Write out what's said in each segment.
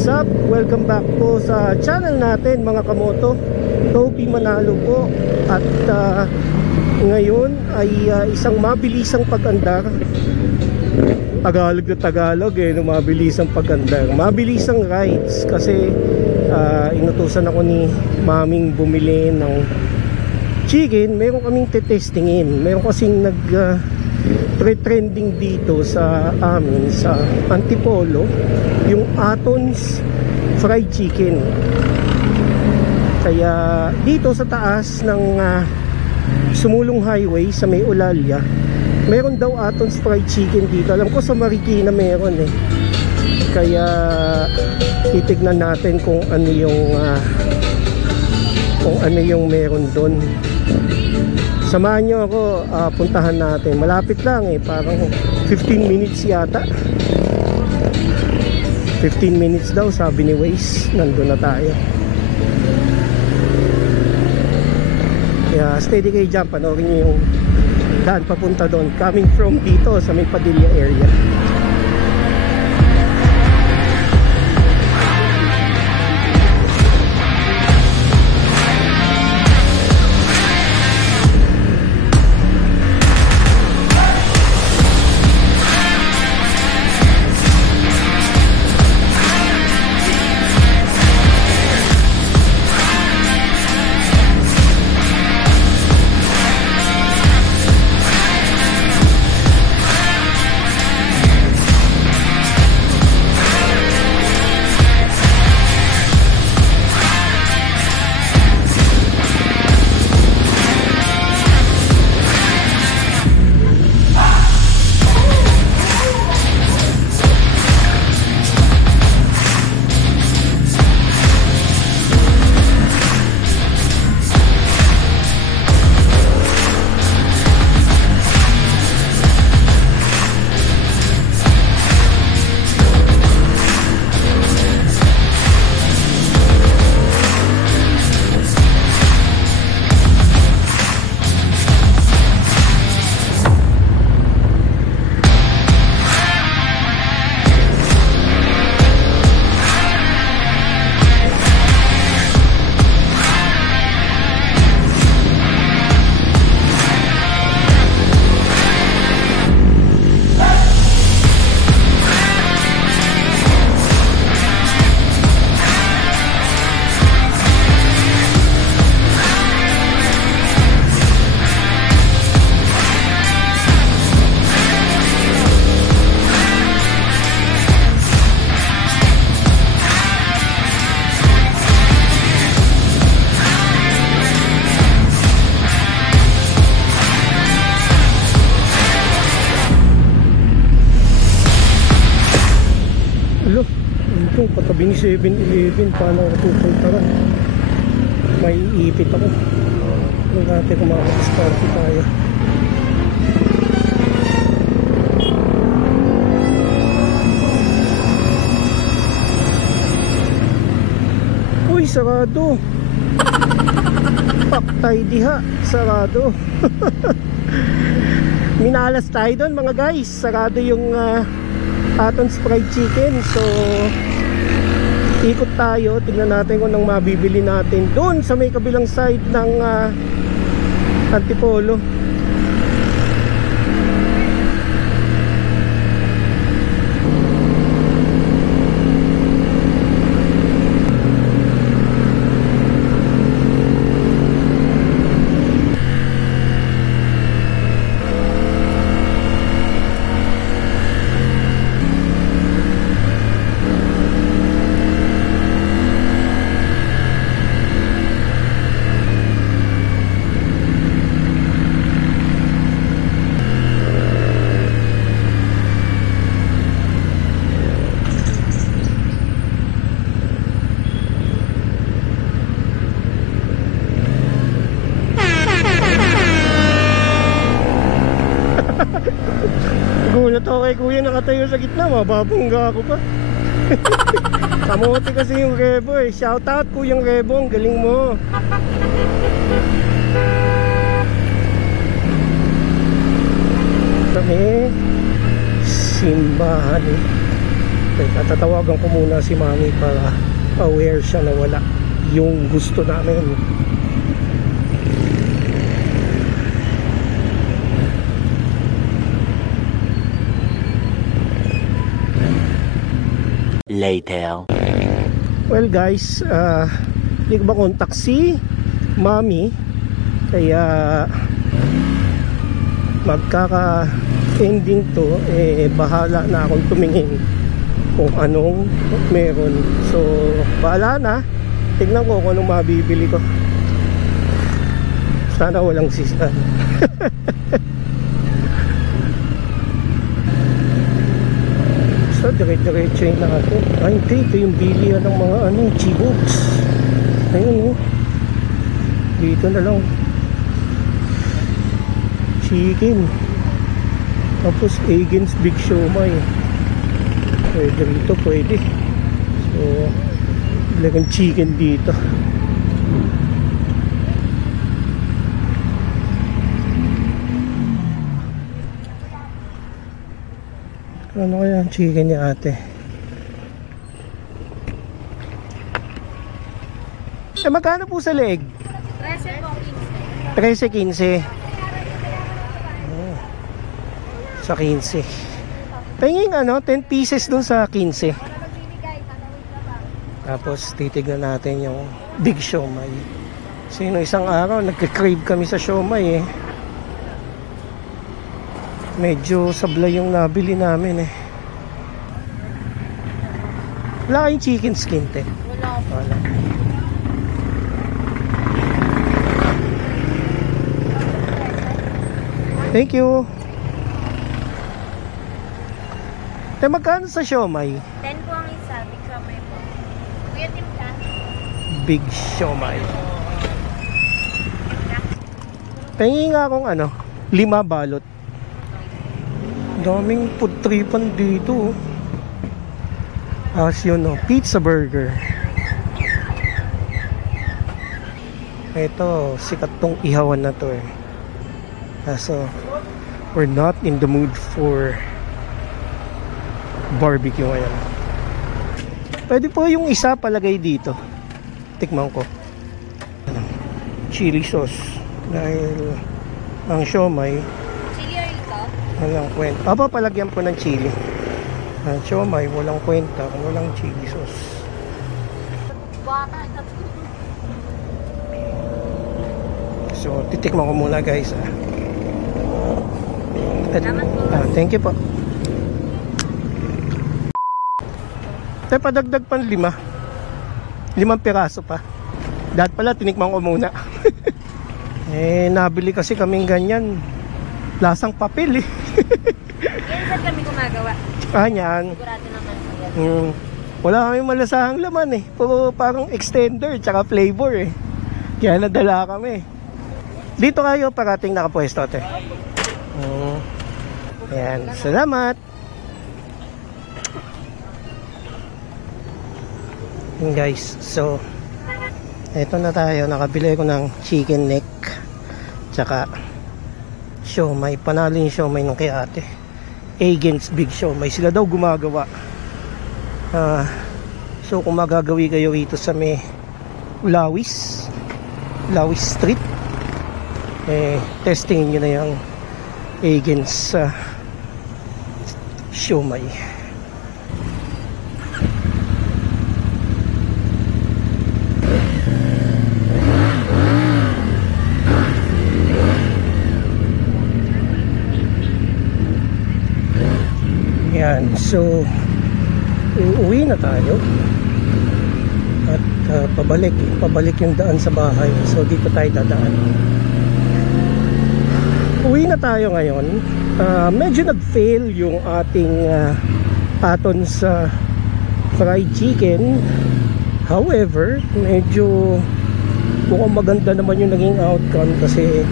What's up? Welcome back po sa channel natin mga kamoto. Toby Manalo po. At ngayon ay isang mabilisang pag-andar. Tagalog na Tagalog mabilisang pag-andar, mabilisang rides. Kasi inutusan ako ni maming bumili ng chicken. Meron kaming tetestingin. Meron kasing trending dito sa amin sa Antipolo, yung Athons fried chicken. Kaya dito sa taas ng Sumulong Highway sa May Eulalia, meron daw Athons fried chicken dito. Alam ko sa Marikina meron Kaya titignan natin kung ano yung meron doon. Samahan nyo ako, puntahan natin. Malapit lang parang 15 minutes yata. 15 minutes daw sabi ni Waze. Nandun na tayo. Kaya steady kayo dyan, panoorin nyo yung daan papunta doon, coming from dito sa may Padilla area. Patabi ni 7-Eleven, paano ako pupuntaran? May iipit ako. Huwag natin kung makakasparty tayo. Uy, sarado. Paktay diha, sarado. Minalas tayo doon mga guys. Sarado yung Athons fried chicken. So ikot tayo, tignan natin kung anong mabibili natin doon sa may kabilang side ng Antipolo. Gulat ako kay kuya, nakatayo sa gitna, mababangga ako pa. Kamote kasi yung Rebo Shout out kuyang Rebo, ang galing mo. Kami simbahan Teka, tatawagan ko muna si mami para aware siya na wala yung gusto namin. Later. Well guys, hindi ko ba contact si mami, kaya magkaka-ending to, bahala na akong tumingin kung anong meron. So bahala na, tignan ko kung anong mabibili ko. Sana walang sisal. So dire-diretso yun natin. Ay hindi, ito yung bilihan ng mga chiboks. Ayun dito na lang. Chicken, tapos Egan's Big Siomai. Pwede rito, pwede. So talagang chicken dito. Ano kaya ang chicken ni ate? Magkano po sa leg? 13.15. Sa 15. Penging 10 pieces dun sa 15. Tapos titignan natin yung Big Siomai. Sino isang araw nagka-crave kami sa siomai Medyo sablay yung nabili namin Wala kayong chicken skin Wala. Thank you. Magkano sa siomai? 10 po ang isa, Big Siomai po. Kuya, Tim ka? Big Siomai. Tingin nga akong 5 balot. Daming food tripan dito. As yun pizza burger. Ito, sikat tong ihawan na to So, we're not in the mood for barbecue ngayon. Pwede po yung isa palagay dito. Tikman ko. Chili sauce. Dahil ang siomai Chili or ito? walang kwenta. Aba, palagyan po ng chili. Ang siomai walang kwenta kung walang chili sauce. So titikman ko muna guys thank you po. Padagdag pang 5 piraso pa. Dapat pala tinikman ko muna. Nabili kasi kaming ganyan, lasang papel Yan saan kami gumagawa? Yan. Sigurado naman po yan. Wala kami malasahang laman puro parang extender tsaka flavor kaya nadala kami. Dito kayo parating nakapwesto Yan, salamat. Guys, so eto na tayo, nakabili ko ng chicken neck tsaka siomai. Panalo yung siomai nung kay ate. Egan's Big Siomai, sila daw gumagawa. So kung magagawi kayo rito sa may Lawis Street, testingin nyo na yung Egan's siomai. Yan, so uuwi na tayo at pabalik yung daan sa bahay. So dito tayo dadaan. Uwi na tayo ngayon. Medyo nag-fail yung ating aton sa fried chicken. However, medyo mukhang maganda naman yung naging outcome kasi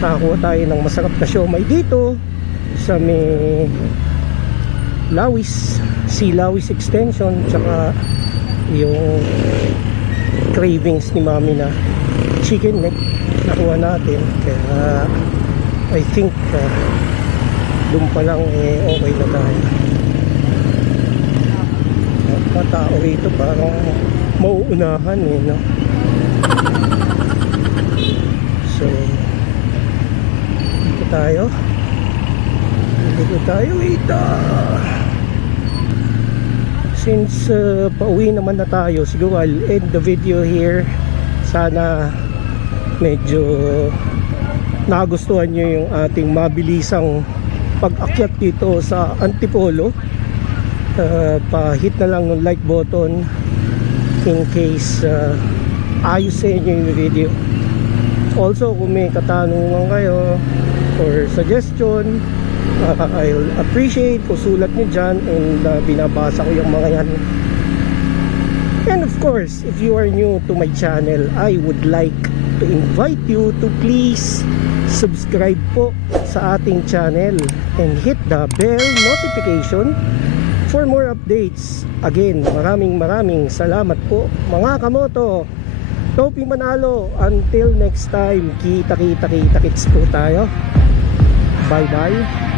nakakuha tayo ng masarap na siomai dito sa may Lawis Extension, tsaka yung cravings ni mami na chicken neck nakuha natin. Kaya I think doon pa lang okay na tayo. tao rito, parang mauunahan eh, no? So dito tayo ita. Since pauwi naman na tayo, siguro I'll end the video here. Sana medyo nagustuhan nyo yung ating mabilisang pag-akyat dito sa Antipolo. Pa-hit na lang ng like button in case ayos sa inyo yung video. Also, kung may katanungan kayo or suggestion, I'll appreciate kung sulat nyo dyan, and binabasa ko yung mga yan. And of course, if you are new to my channel, I would like to invite you to please subscribe po sa ating channel and hit the bell notification for more updates. Again, maraming salamat po mga kamoto. Topi Manalo, until next time, kita-kits po tayo. Bye bye.